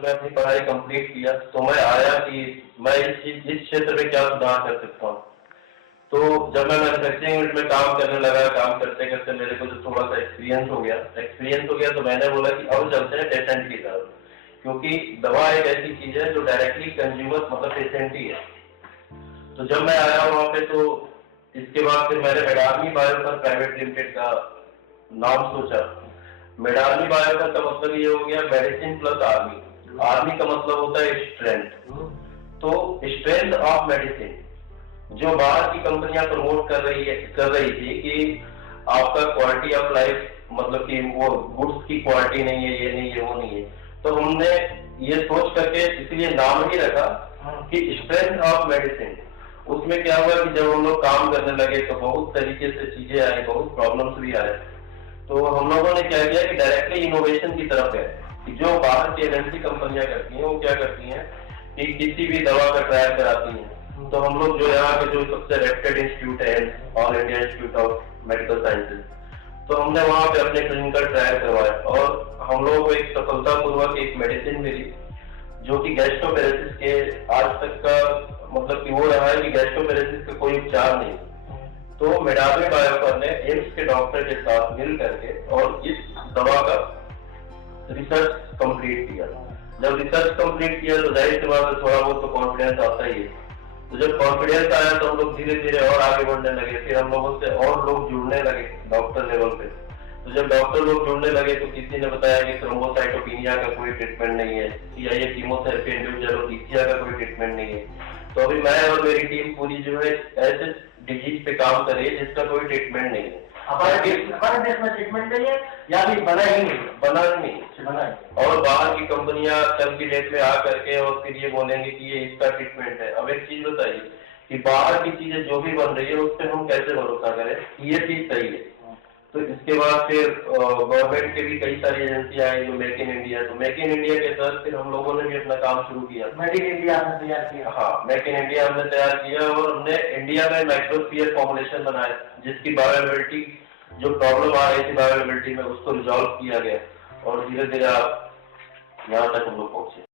जब मैं अपनी पढ़ाई कंप्लीट किया तो मैं आया कि मैं इस क्षेत्र में क्या सुधार कर सकता हूँ। तो जब मैं मैन्युफैक्चरिंग यूनिट में काम करने लगा, काम करते करते मेरे को जो थोड़ा सा एक्सपीरियंस हो गया तो मैंने बोला कि अब चलते हैं पेशेंट की तरफ, क्योंकि दवा एक ऐसी चीज है जो डायरेक्टली कंज्यूमर मतलब पेशेंट ही है। तो जब मैं आया वहां पे तो इसके बाद फिर मैंने मेडार्मी बायोकर प्राइवेट लिमिटेड का नाम सोचा। मेडार्मी बायोकर का मतलब ये हो गया मेडिसिन प्लस आर्मी। आर्मी का मतलब होता है स्ट्रेंथ। तो स्ट्रेंथ ऑफ मेडिसिन जो बाहर की कंपनियां प्रमोट कर रही थी कि आपका क्वालिटी ऑफ लाइफ मतलब कि वो गुड्स की क्वालिटी नहीं है, ये नहीं है, वो नहीं है, तो हमने ये सोच करके इसलिए नाम ही रखा कि स्ट्रेंथ ऑफ मेडिसिन। उसमें क्या हुआ कि जब हम लोग काम करने लगे तो बहुत तरीके से चीजें आई, बहुत प्रॉब्लम्स भी आए। तो हम लोगों ने क्या किया कि डायरेक्टली इनोवेशन की तरफ गए कि जो बाहर की एमएनसी कंपनियां करती हैं वो क्या करती हैं कि किसी भी दवा का ट्रायल कराती हैं। तो हम लोग जो यहाँ के जो सबसे रेप्यूटेड इंस्टीट्यूट है all India institute of medical sciences, तो हमने वहाँ पे अपने क्लिनिकल ट्रायल करवाए और हम लोगों को एक सफलतापूर्वक एक मेडिसिन मिली जो कि गैस्ट्रोपेरेसिस के आज तक का मतलब कि वो रहा है कि गैस्ट्रोपेरेसिस का कोई उपचार नहीं। तो मेडार्मी बायोकर ने एम्स के डॉक्टर के साथ मिल करके और इस दवा का रिसर्च कंप्लीट किया। जब रिसर्च कंप्लीट किया तो जाहिर सी बात है थोड़ा बहुत तो कॉन्फिडेंस आता ही है। तो जब कॉन्फिडेंस आया तो हम लोग धीरे धीरे और आगे बढ़ने लगे, फिर हम लोगों से और लोग जुड़ने लगे डॉक्टर लेवल पे। तो जब डॉक्टर लोग जुड़ने लगे तो किसी ने बताया कि थ्रोम्बोसाइटोपिनिया का कोई ट्रीटमेंट नहीं है, CIA कीमोथेरेपी इंड्यूस्ड एलोपैथिया का कोई ट्रीटमेंट नहीं है। तो अभी मैं और मेरी टीम पूरी जो है ऐसे डिजीज पे काम कर रही है जिसका कोई ट्रीटमेंट नहीं है। हमारे देश में ट्रीटमेंट नहीं है या भी बना ही नहीं। और बाहर की कंपनियां कल की डेट में आ करके और फिर ये बोलेंगे कि ये इसका ट्रीटमेंट है। अब एक चीज बताइए कि बाहर की चीजें जो भी बन रही है उस पर हम कैसे भरोसा करें कि ये चीज सही है। तो इसके बाद फिर गवर्नमेंट के भी कई सारी एजेंसियां आई जो मेक इन इंडिया, तो मेक इन इंडिया के तहत फिर हम लोगों ने भी अपना काम शुरू किया। मेक इन इंडिया हमने तैयार किया। हाँ, मेक इन इंडिया हमने तैयार किया और हमने इंडिया में माइक्रोस्फीयर फॉर्मुलेशन बनाया जिसकी बायोअवेलेबिलिटी जो प्रॉब्लम आ रही थी बायोअवेलेबिलिटी में उसको रिजॉल्व किया गया और धीरे धीरे आप यहाँ तक हम लोग पहुंचे।